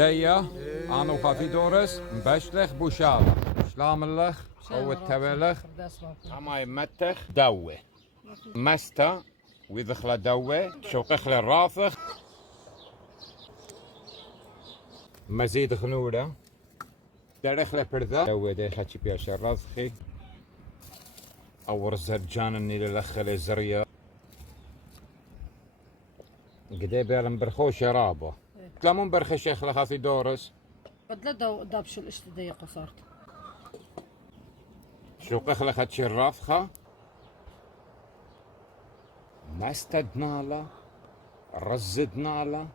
بداية أنا وخافي دورس مبشلخ بوشالة شلاملخ أو التبلخ أما يمتخ دوة مستا ويدخل دوة شوقخ للرافخ مزيد خنورة دارخ برذا دوة دي خاتشي بياش الرافخي أو رزرجان اللي للأخل الزرية قدي بيالم برخو شرابه تلامون برخي شيخ لخاثي دورس قد لا دابشو الاشتدية قصرت شوقخ لخاتشي الرافخة ما استدنا له رزدنا له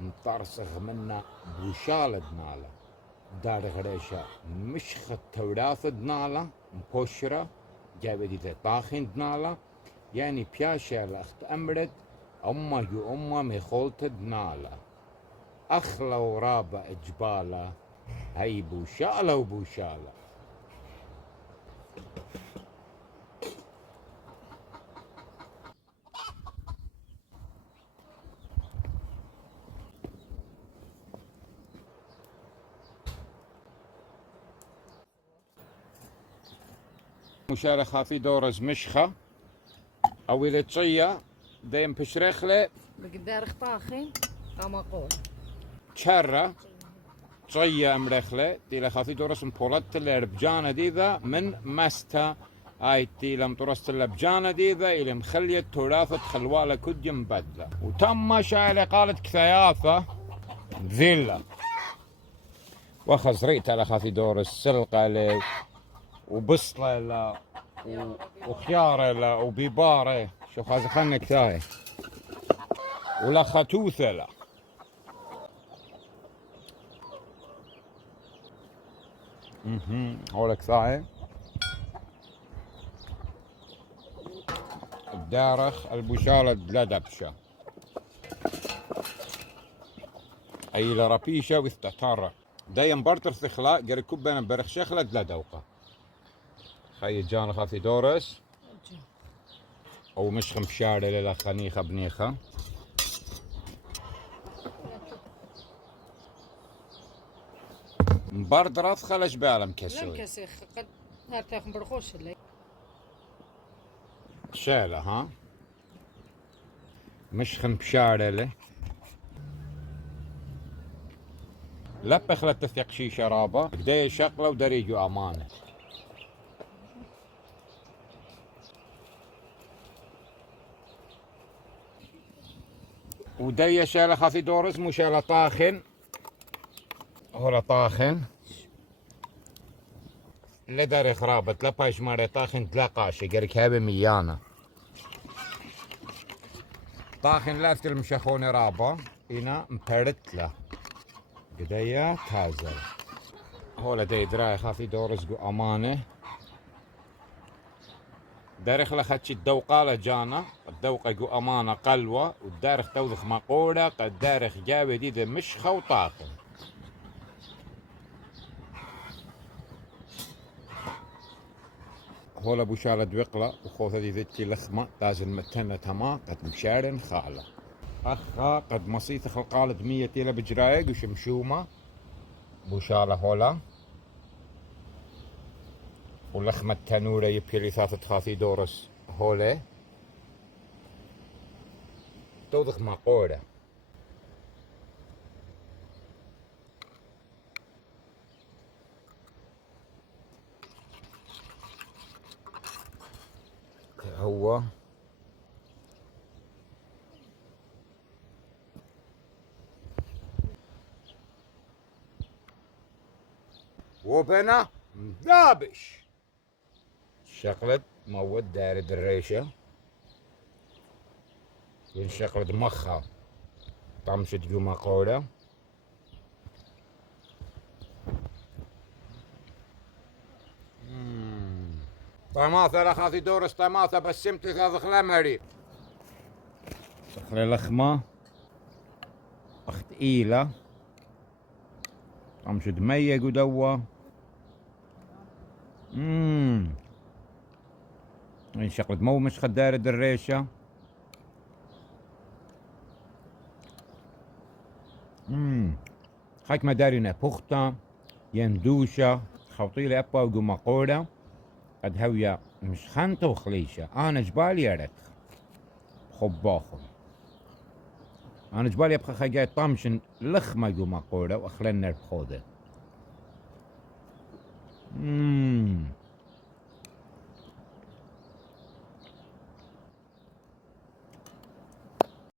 مطرسغ منا بوشالدنا له دار غريشة مشخ توراثدنا له مبوشرة جابدي طاخندنا له يعني بياشا لأخت أمرد أما يو أما مخولتدنا له أخلا ورابا إجباله هاي بوشالة وبوشالة مشارة خافي دورز مشخة أو إلى تشيا دايم بشرخلة بقدار اختاخين اما قول تشرة تشيا أمرخلة تيلا خافي دورز مبولت الربجانة ديذا من مستا هاي تيلا مطرست الربجانة ديذا إلى مخلية تراثة خلوالة كد مبدلة وتم شاعلة قالت كثياثة ذلة وخزريت على خافي دورز سلقة لي وبصلة لا وخيارة لا وبيبارة شوف هذا خلنا كثاية ولا خطوثة لا هولا كثاية الدارخ البشالة لا دبشة أي لربيشة وستطارة دايم برتر ثخلاء قري كوبنا برخ شخلة لا دوقة خي جانا خافي دورس او مش خمشارة للا خنيخة بنيخة برد رث خلش بالم كسوي لم كسيخ قد هاتاخ برخوش اللي شالة ها مش خمشارة له لبخ لا تثق شي شرابة بداية شقلة ودريجو أمانة ودي شالة خافي دورس مو شالة طاخن هو طاخن لا داري خرابت لا باش ماري طاخن تلاقاشي قريك هابي ميانا طاخن لا المشخوني رابا هنا مبرت له قديا تازل هولا دي دراي خافي دورس قو أمانة دارخ لخدشي الدوقة لجانا الدوقة قو أمانة قلوة والدارخ توذخ مقولة قد دارخ جابي دي مش خوطاخن هولا بوشالة دوقلة وخوثة دي ذتي لخمة تازل متنة تما قد مشارن خالة أخا قد مصيث خلقالة 100 تيلا بجرايق وشمشومة بوشالة هولا ولخمة تنورة يبكي ثاثة خافي دورس هولا توضخ مقورة هو وبنا مذابش شقلت مود دارد الريشة شقلت مخها طمشت جوما قولة طماثة لخاثي دورس طماثة بسمتي ثاثخ لمري سخلي لخمة اخت ايلة طمشت مية قدوة شقلت مو مش خدارة الريشة خاك مدارنا بوختا يندوشة خوطي لي أبا وقوما قورة قد هويا مش خانتو وخليشة أنا جبالي أرك خباخم أنا جبالي أبقى خاقاي طامشن لخمة قوما قورة وأخلنا بخوده